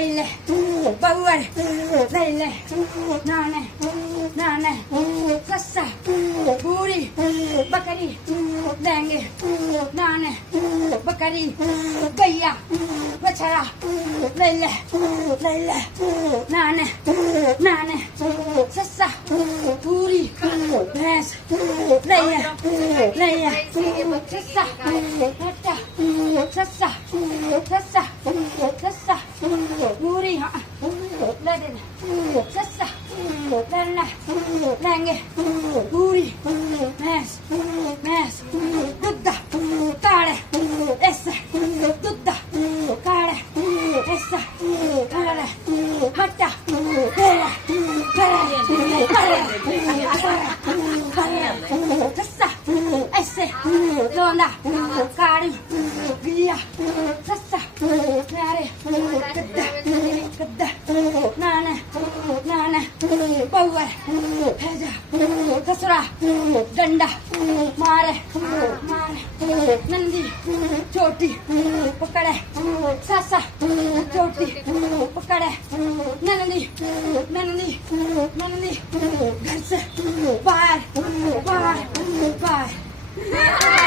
Lele, Bauer, Lele, Nane, Nane, Sassa, Puri, Bakari, Dange, Nane, Bakari, Gaya, Vachara, Lele, Lele, Nane, Nane, Sassa, Puri, Bes, Leia, Leia, Sassa, Hata, Sassa, Sassa, Sassa, Puri, Ladin, Sassa, Lana, Lange, Puri, Mes, Mes, Dutta, Kare, Essa, Dutta, Kare, Essa, Kare, Hata, Kare, Kare, Kare, Sassa, Esse, Donna, Kari, Via, Sassa, Nare, Kadda, Kadda, Nana, Nana, Power, Heda, Kasra, Danda, Mare, Mare, Nandi, Choti, Pakade, Sasa, Choti, Pakade, Nandi, Nandi, Nandi,